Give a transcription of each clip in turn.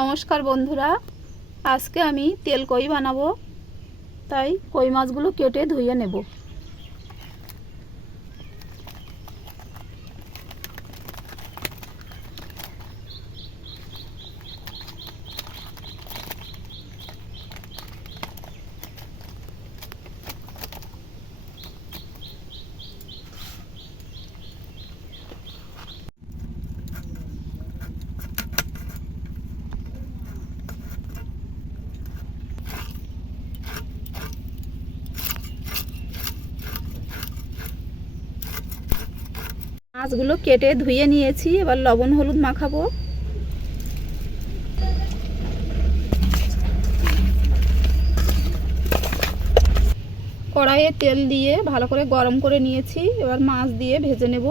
নমস্কার বন্ধুরা। আজকে আমি তেল কই বানাবো? তাই কই মাছগুলো কেটে ধুয়ে নেব। মাছগুলো কেটে ধুয়ে নিয়েছি, এবার লবণ হলুদ মাখাবো। কড়াইয়ে তেল দিয়ে ভালো করে গরম করে নিয়েছি, এবার মাছ দিয়ে ভেজে নেব।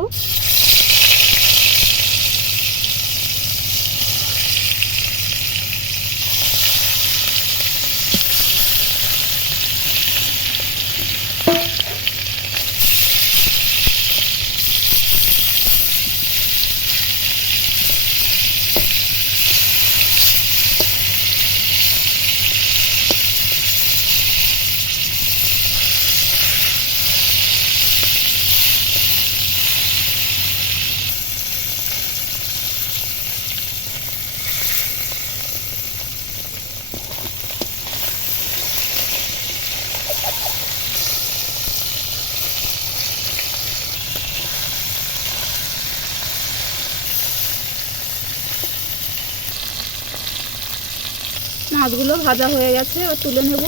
মাছগুলো ভাজা হয়ে গেছে, এবার তুলে নেব।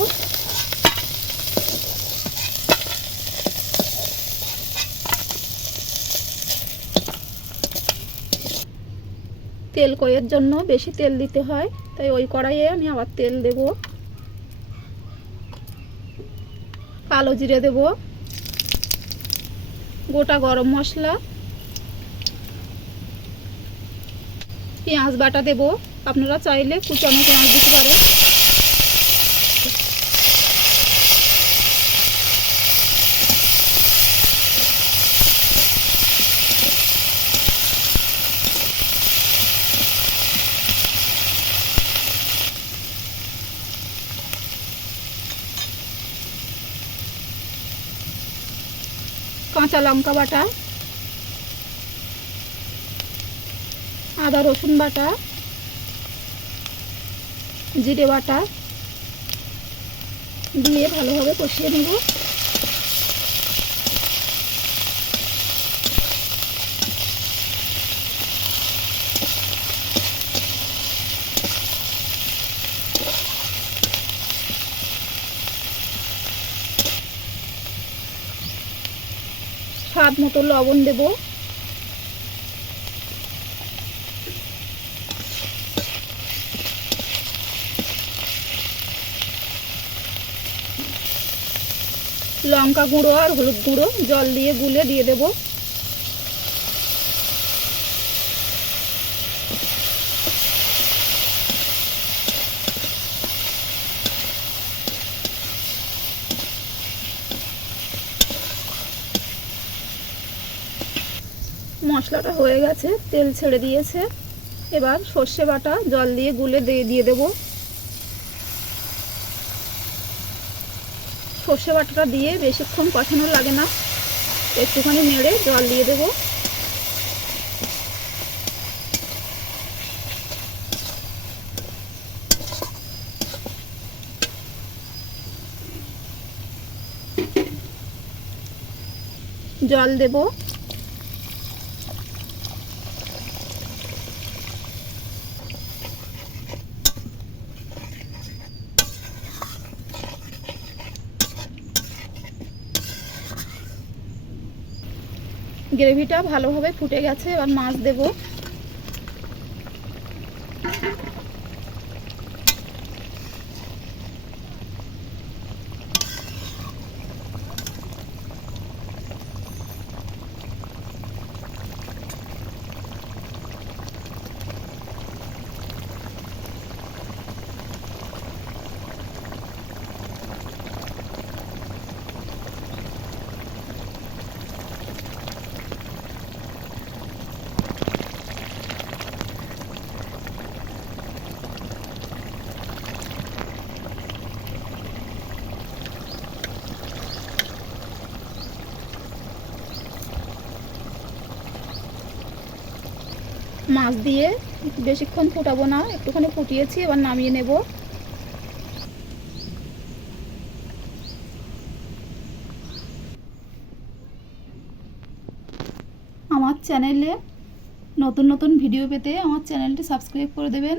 তেল কইয়ের জন্য বেশি তেল দিতে হয়, তাই ওই কড়াইয়ে আমি আবার তেল দেব। কালো জিরে দেব। গোটা গরম মশলা। পেঁয়াজ বাটা দেব। আপনারা চাইলে কুচানো পেঁয়াজ দিতে পারেন। কাঁচা লঙ্কা বাটা আদা রসুন বাটা জিরে বাটা দিয়ে ভালোভাবে কষিয়ে নেব। স্বাদ মতো লবণ দেবো। লঙ্কা গুঁড়ো আর হলুদ গুঁড়ো, জল দিয়ে গুলে দিয়ে দেব। মশলাটা হয়ে গেছে, তেল ছেড়ে দিয়েছে। এবার সর্ষে বাটা জল দিয়ে গুলে দিয়ে দিয়ে দেবো। সর্ষে বাটাটা দিয়ে বেশিক্ষণ কষানো লাগে না। একটুখানি নেড়ে জল দিয়ে দেব। জল দেব। গ্রেভিটা ভালোভাবে ফুটে গেছে এবার মাছ দেব। মাছ দিয়ে বেশিক্ষণ ফুটাবো না, একটুখানি ফুটিয়েছি, এবার নামিয়ে নেব। আমার চ্যানেলে নতুন নতুন ভিডিও পেতে আমার চ্যানেলটি সাবস্ক্রাইব করে দেবেন।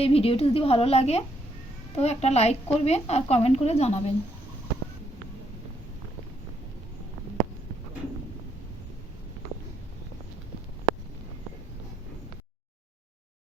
এই ভিডিওটি যদি ভালো লাগে, তো একটা লাইক করবেন আর কমেন্ট করে জানাবেন।